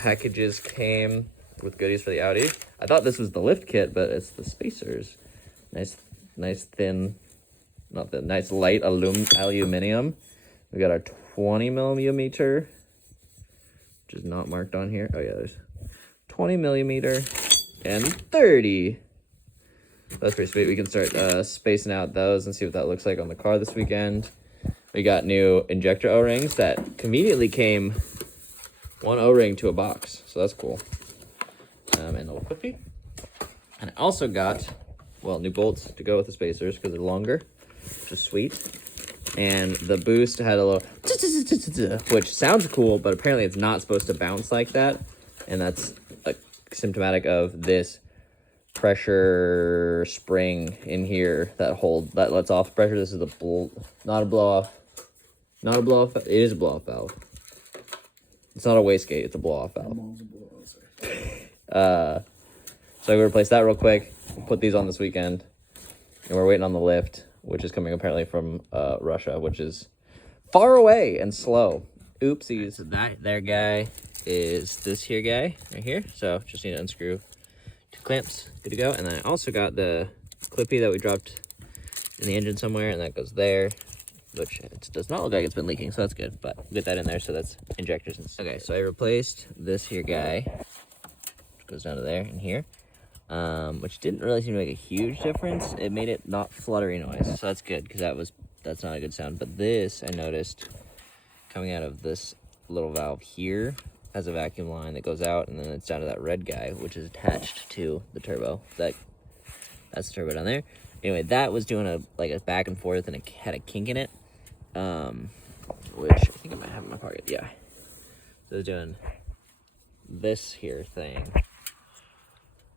packages came with goodies for the Audi. I thought this was the lift kit, but it's the spacers. Nice thin, not thin, nice light aluminum. We got our 20 millimeter, which is not marked on here. Oh yeah, there's 20 millimeter and 30. That's pretty sweet. We can start spacing out those and see what that looks like on the car this weekend. We got new injector O-rings that conveniently came one O-ring to a box, so that's cool. And a little clippy. And I also got, well, new bolts to go with the spacers because they're longer, which is sweet. And the boost had a little, which sounds cool, but apparently it's not supposed to bounce like that. And that's symptomatic of this pressure spring in here that lets off pressure. This is not a blow off. It is a blow off valve. It's not a wastegate, it's a blow off valve. So I can replace that real quick. We'll put these on this weekend, and we're waiting on the lift, which is coming apparently from Russia, which is far away and slow. Oopsies. So that there guy is this here guy right here. So just need to unscrew 2 clamps, good to go. And then I also got the clippy that we dropped in the engine somewhere, and that goes there, which it does not look like it's been leaking, so that's good. But we'll get that in there, so that's injectors and stuff. Okay, so I replaced this here guy, which goes down to there and here. Which didn't really seem to make a huge difference. It made it not fluttery noise, so that's good, because that's not a good sound. But this, I noticed, coming out of this little valve here, has a vacuum line that goes out, and then it's down to that red guy, which is attached to the turbo. That's the turbo down there. Anyway, that was doing a back and forth, and it had a kink in it, which I think I might have in my pocket. Yeah, so it's doing this here thing.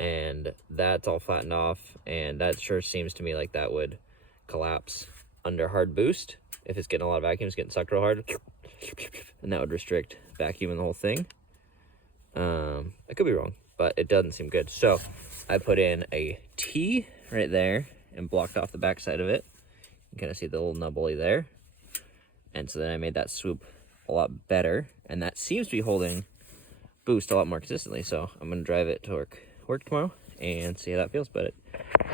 And that's all flattened off, and that sure seems to me like that would collapse under hard boost. If it's getting a lot of vacuum, it's getting sucked real hard, and that would restrict vacuum in the whole thing. I could be wrong, but it doesn't seem good. So I put in a T right there and blocked off the back side of it. You can kind of see the little nubbly there. And so then I made that swoop a lot better, and that seems to be holding boost a lot more consistently. So I'm going to drive it to work tomorrow and see how that feels, but it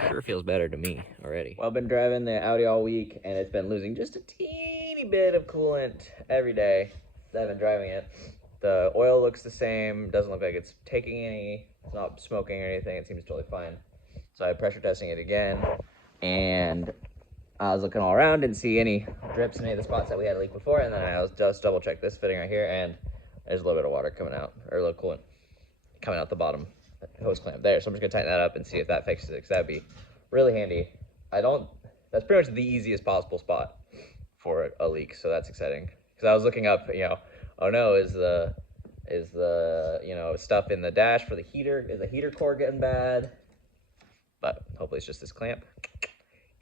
sure feels better to me already. Well, I've been driving the Audi all week, and it's been losing just a teeny bit of coolant every day that I've been driving it. The oil looks the same, doesn't look like it's taking any, it's not smoking or anything, it seems totally fine. So I'm pressure testing it again, and I was looking all around, didn't see any drips in any of the spots that we had a leak before, and then I was just double checked this fitting right here, and there's a little bit of water coming out, or a little coolant coming out the bottom hose clamp there. So I'm just gonna tighten that up and see if that fixes it, because that'd be really handy. That's pretty much the easiest possible spot for a leak, so that's exciting. Because I was looking up, oh no, is the stuff in the dash for the heater, is the heater core getting bad? But hopefully it's just this clamp.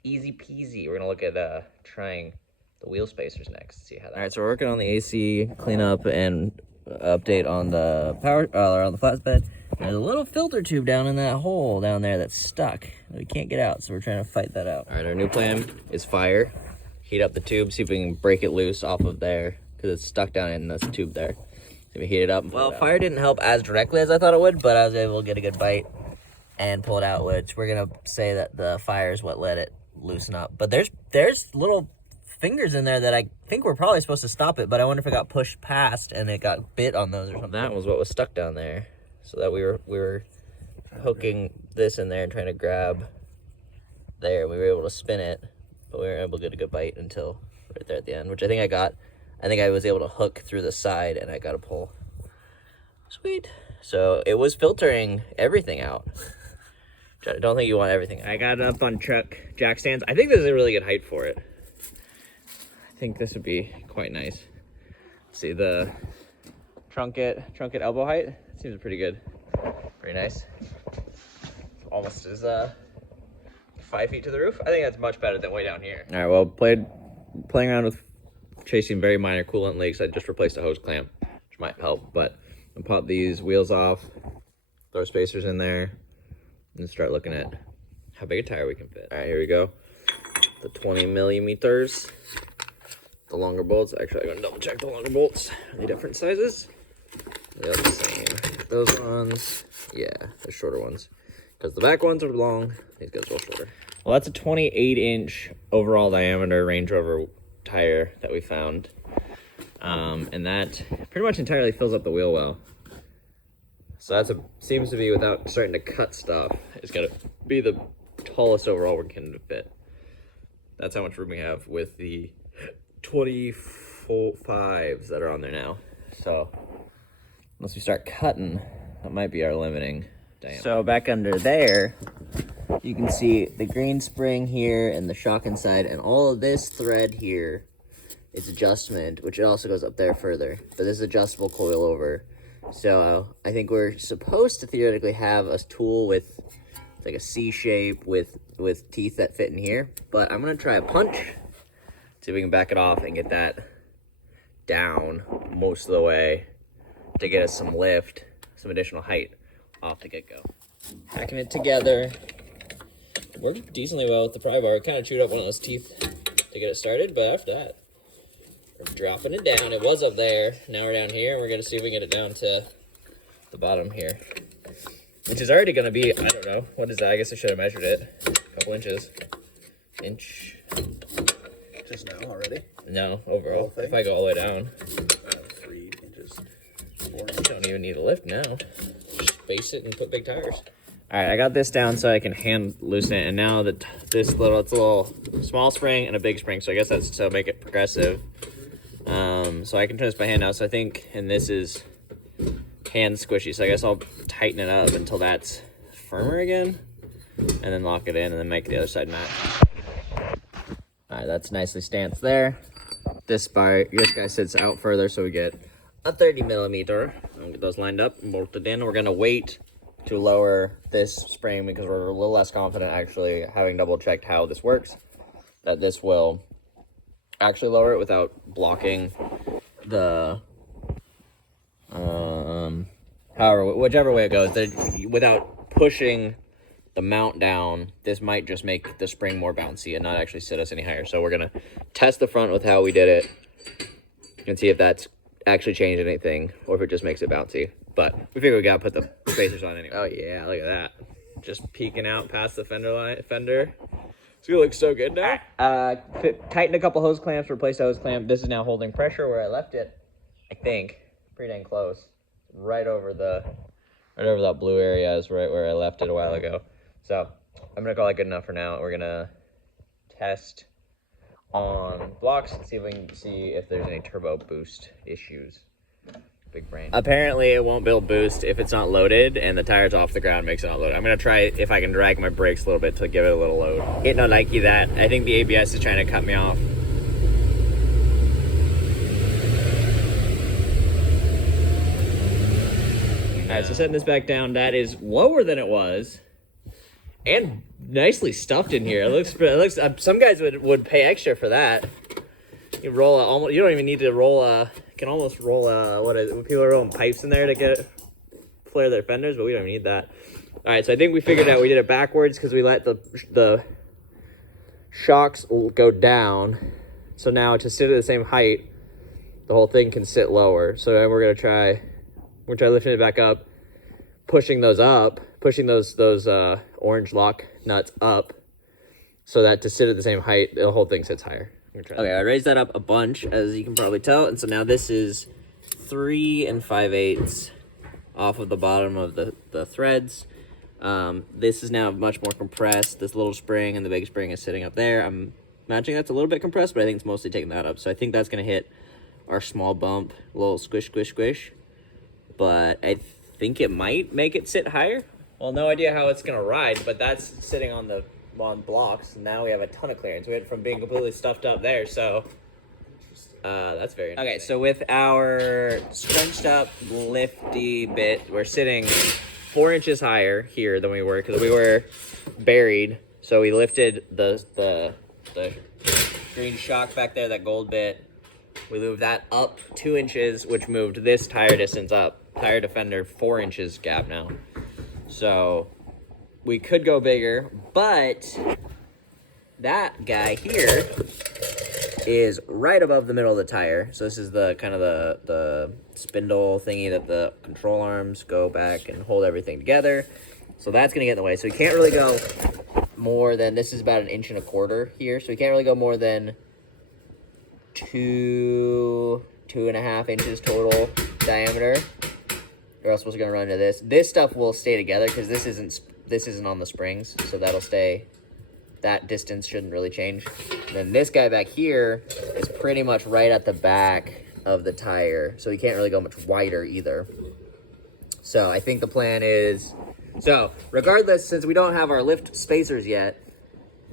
Easy peasy. We're gonna look at trying the wheel spacers next, see how that. All right, so we're working on the AC cleanup and update on the on the flatbed. There's a little filter tube down in that hole down there that's stuck. We can't get out, so we're trying to fight that out. All right, our new plan is fire. Heat up the tube, see if we can break it loose off of there, because it's stuck down in this tube there. So we heat it up. Well, fire didn't help as directly as I thought it would, but I was able to get a good bite and pull it out, which we're gonna say that the fire is what let it loosen up. But there's little fingers in there that I think we're probably supposed to stop it, but I wonder if it got pushed past and it got bit on those or something. That was what was stuck down there. So that we were hooking this in there and trying to grab there. We were able to spin it, but we weren't able to get a good bite until right there at the end, which I think I got. I think I was able to hook through the side, and I got a pull. Sweet. So it was filtering everything out. I don't think you want everything. I got it up on truck jack stands. I think this is a really good height for it. I think this would be quite nice. See the trunket elbow height? Seems pretty good. Pretty nice. Almost as 5 feet to the roof. I think that's much better than way down here. All right, well, playing around with chasing very minor coolant leaks. I just replaced a hose clamp, which might help, but I'll pop these wheels off, throw spacers in there, and start looking at how big a tire we can fit. All right, here we go. The 20 millimeters, the longer bolts. Actually, I'm gonna double check the longer bolts. Are they different sizes? They're the same. Those ones, yeah, they're shorter ones. Because the back ones are long, these guys are shorter. Well, that's a 28-inch overall diameter Range Rover tire that we found. And that pretty much entirely fills up the wheel well. So that's seems to be, without starting to cut stuff, it's got to be the tallest overall we can fit. That's how much room we have with the 25s that are on there now. So unless we start cutting, that might be our limiting diameter. So back under there, you can see the green spring here and the shock inside, and all of this thread here is adjustment, which it also goes up there further. But this is adjustable coilover. So I think we're supposed to theoretically have a tool with like a C shape with teeth that fit in here. But I'm gonna try a punch, see if we can back it off and get that down most of the way to get us some lift, some additional height off the get-go. Hacking it together. It worked decently well with the pry bar. It kind of chewed up one of those teeth to get it started, but after that, we're dropping it down. It was up there. Now we're down here, and we're going to see if we can get it down to the bottom here, which is already going to be, I don't know, what is that? I guess I should have measured it. A couple inches. Inch. Just now already? No, overall. If I go all the way down. 3 inches. 4 You inches. don't even need a lift now. Just base it and put big tires. All right, I got this down so I can hand loosen it, and now that it's a little small spring and a big spring, so I guess that's to make it progressive. So I can turn this by hand now. So I think, and this is hand squishy, so I guess I'll tighten it up until that's firmer again, and then lock it in, and then make the other side match. All right, that's nicely stanced there. This guy sits out further, so we get a 30 millimeter. I'll get those lined up and bolted in. We're gonna wait to lower this spring because we're a little less confident, actually, having double checked how this works, that this will actually lower it without blocking the whichever way it goes, without pushing the mount down. This might just make the spring more bouncy and not actually sit us any higher. So we're gonna test the front with how we did it and see if that's actually changed anything or if it just makes it bouncy. But we figure we gotta put the spacers on anyway. Oh yeah, look at that. Just peeking out past the fender. It's gonna look so good now. Tightened a couple hose clamps, replaced the hose clamp. This is now holding pressure where I left it. I think pretty dang close. Right over that blue area is right where I left it a while ago. So I'm gonna call it good enough for now. We're gonna test on blocks and see if we can see if there's any turbo boost issues. Big brain. Apparently it won't build boost if it's not loaded and the tire's off the ground makes it not loaded. I'm gonna try if I can drag my brakes a little bit to give it a little load. It no likey that. I think the ABS is trying to cut me off. Alright, so setting this back down, that is lower than it was and nicely stuffed in here. It looks some guys would pay extra for that. You roll you don't even need to roll you can almost roll people are rolling pipes in there to flare their fenders, but we don't even need that. All right, so I think we figured out we did it backwards because we let the shocks go down. So now to sit at the same height, the whole thing can sit lower. So we're gonna try lifting it back up, pushing those orange lock nuts up, so that to sit at the same height, the whole thing sits higher. Okay, I raised that up a bunch, as you can probably tell, and so now this is 3 5/8 off of the bottom of the threads. This is now much more compressed. This little spring and the big spring is sitting up there. I'm imagining that's a little bit compressed, but I think it's mostly taking that up. So I think that's going to hit our small bump, a little squish, squish, squish. But I think it might make it sit higher. Well, no idea how it's going to ride, but that's sitting on blocks. Now we have a ton of clearance. We went from being completely stuffed up there, so that's very interesting. Okay, so with our scrunched up lifty bit, we're sitting 4 inches higher here than we were because we were buried. So we lifted the green shock back there, that gold bit. We moved that up 2 inches, which moved this tire distance up. Tire defender 4 inches gap now. So we could go bigger, but that guy here is right above the middle of the tire. So this is the kind of the spindle thingy that the control arms go back and hold everything together. So that's gonna get in the way. So you can't really go more than, this is about 1.25 inches here. So you can't really go more than 2.5 inches total diameter, or else we're gonna run into this. This stuff will stay together because this isn't on the springs, so that'll stay. That distance shouldn't really change. And then this guy back here is pretty much right at the back of the tire, so you can't really go much wider either. So I think the plan is, so regardless, since we don't have our lift spacers yet,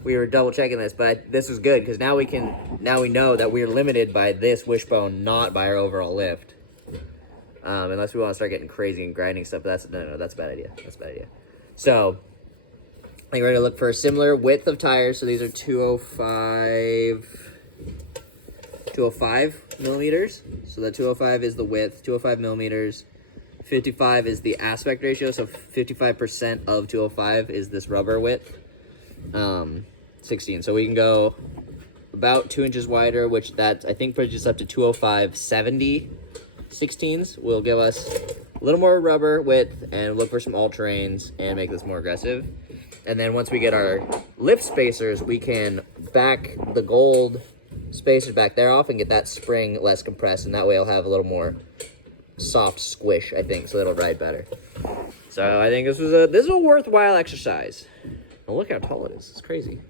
we were double checking this, but this is good because now we know that we're limited by this wishbone, not by our overall lift. Unless we want to start getting crazy and grinding stuff, but that's a bad idea. That's a bad idea. So I think we're gonna look for a similar width of tires. So these are 205 millimeters. So the 205 is the width, 205 millimeters. 55 is the aspect ratio. So 55% of 205 is this rubber width. 16. So we can go about 2 inches wider, which that I think pushes up to 205 70 16s. Will give us a little more rubber width and look for some all-terrains and make this more aggressive. And then once we get our lift spacers, we can back the gold spacers back there off and get that spring less compressed, and that way it'll have a little more soft squish, I think, so it'll ride better. So I think this was a worthwhile exercise. And look how tall it is. It's crazy.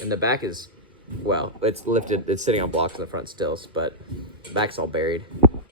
And the back is, well, it's lifted. It's sitting on blocks in the front still, but the back's all buried.